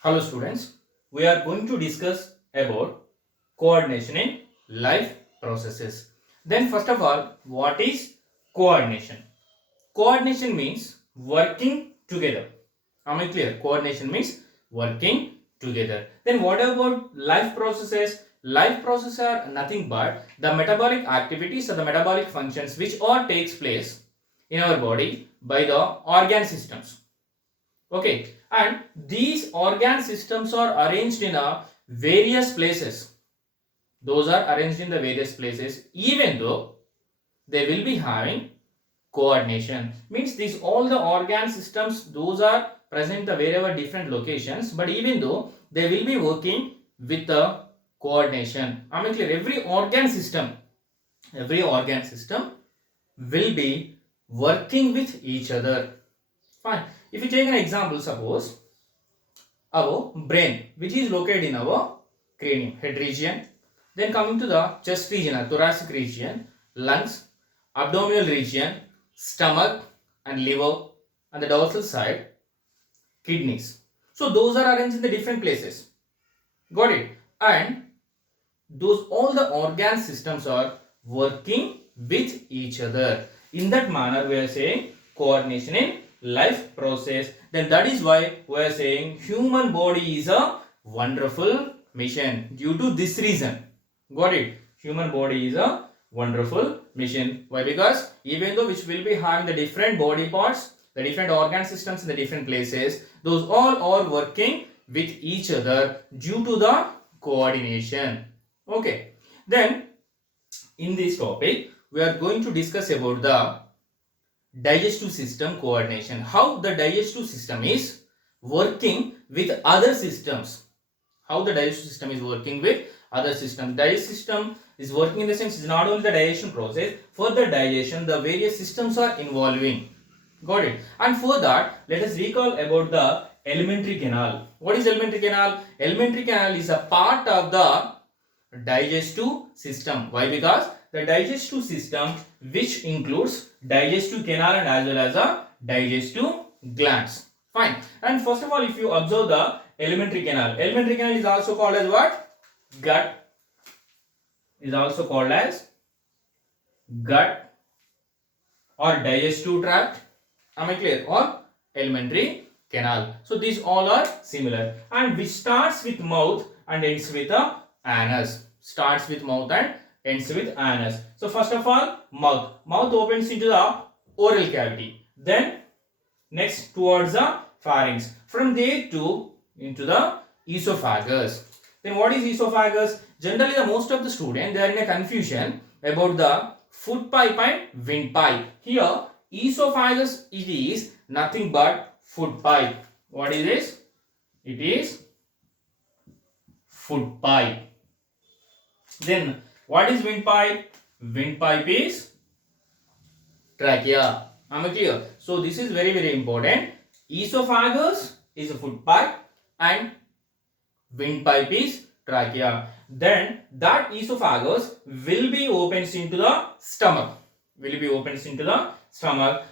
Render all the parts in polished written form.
Hello students, we are going to discuss about coordination in life processes. Then first of all, what is coordination? Coordination means working together. Am I clear? Coordination means working together. Then what about life processes? Life processes are nothing but the metabolic activities or the metabolic functions which all takes place in our body by the organ systems. Okay, and these organ systems are arranged in a various places. Those are arranged in the various places, even though they will be having coordination. Means these all the organ systems, those are present the wherever different locations, but even though they will be working with the coordination. I mean clear, every organ system will be working with each other. Fine. If you take an example, suppose our brain, which is located in our cranium, head region, then coming to the chest region or thoracic region, lungs, abdominal region, stomach and liver, and the dorsal side, kidneys. So those are arranged in the different places. Got it? And those all the organ systems are working with each other. In that manner, we are saying coordination in life process. Then that is why we are saying human body is a wonderful machine due to this reason. Got it? Human body is a wonderful machine. Why? Because even though which will be having the different body parts, the different organ systems in the different places, those all are working with each other due to the coordination. Okay. Then in this topic, we are going to discuss about the digestive system coordination. How the digestive system is working with other systems. How the digestive system is working with other systems. Digestive system is working in the sense it's not only the digestion process. For the digestion, the various systems are involving. Got it? And for that, let us recall about the alimentary canal. What is alimentary canal? Alimentary canal is a part of the digestive system. Why? Because the digestive system which includes digestive canal and as well as a digestive glands. Fine. And first of all, if you observe the alimentary canal is also called as what? Gut. Is also called as gut or digestive tract. Am I clear? Or alimentary canal. So these all are similar, and which starts with mouth and ends with a anus. Starts with mouth and ends with anus. So first of all, mouth. Mouth opens into the oral cavity. Then next towards the pharynx. From there to into the esophagus. Then what is esophagus? Generally, the most of the students they are in a confusion about the food pipe and windpipe. Here, esophagus it is nothing but food pipe. What is this? It is food pipe. Then what is windpipe? Windpipe is trachea. Am I clear? So this is very important. Esophagus is a food pipe and windpipe is trachea. Then that esophagus will be opens into the stomach.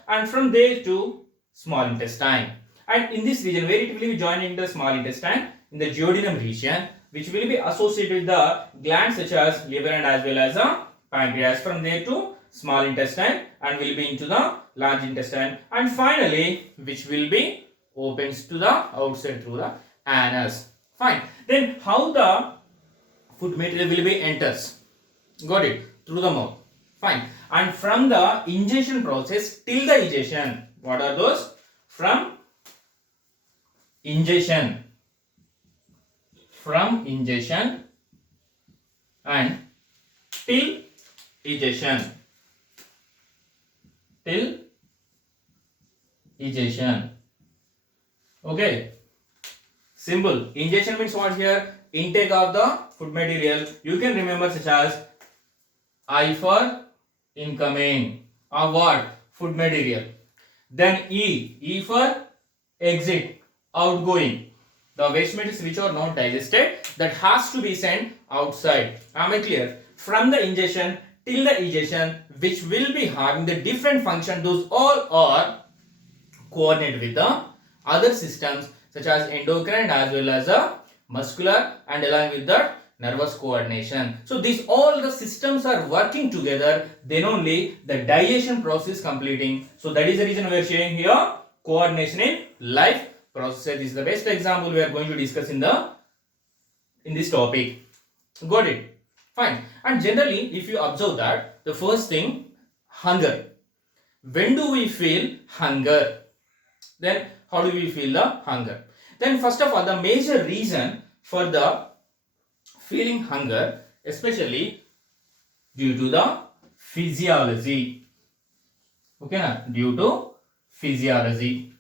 And from there to small intestine. And in this region, where it will be joining the small intestine, in the duodenum region, which will be associated with the glands such as liver and as well as a pancreas. From there to small intestine and will be into the large intestine, and finally which will be opens to the outside through the anus. Fine. Then how the food material will be enters? Got it? Through the mouth. Fine. And from the ingestion process till the egestion. What are those? From ingestion and till egestion. Okay. Simple. Ingestion means what here? Intake of the food material. You can remember such as I for incoming of what? Food material. Then E for exit, outgoing. The waste materials which are not digested, that has to be sent outside. Am I clear? From the ingestion till the egestion, which will be having the different function, those all are coordinated with the other systems such as endocrine as well as a muscular, and along with that nervous coordination. So these all the systems are working together, then only the digestion process completing. So that is the reason we are sharing here coordination in life processes. This is the best example we are going to discuss in this topic. Got it? Fine. And generally, if you observe that, the first thing, hunger. When do we feel hunger? Then how do we feel the hunger? Then first of all, the major reason for the feeling hunger, especially due to the physiology. Okay, na? Due to physiology.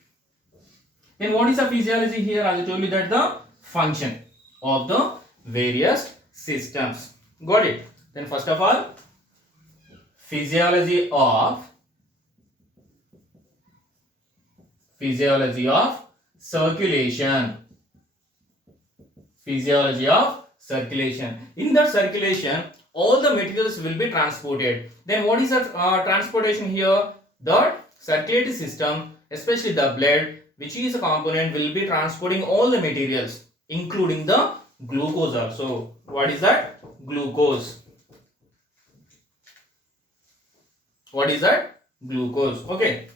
Then what is the physiology here? As I told you that the function of the various systems. Got it? Then first of all, physiology of circulation. Physiology of circulation. In that circulation, all the materials will be transported. Then what is the transportation here? The circulatory system, especially the blood, which is a component, will be transporting all the materials, including the glucose also. What is that? Glucose. What is that? Glucose. Okay.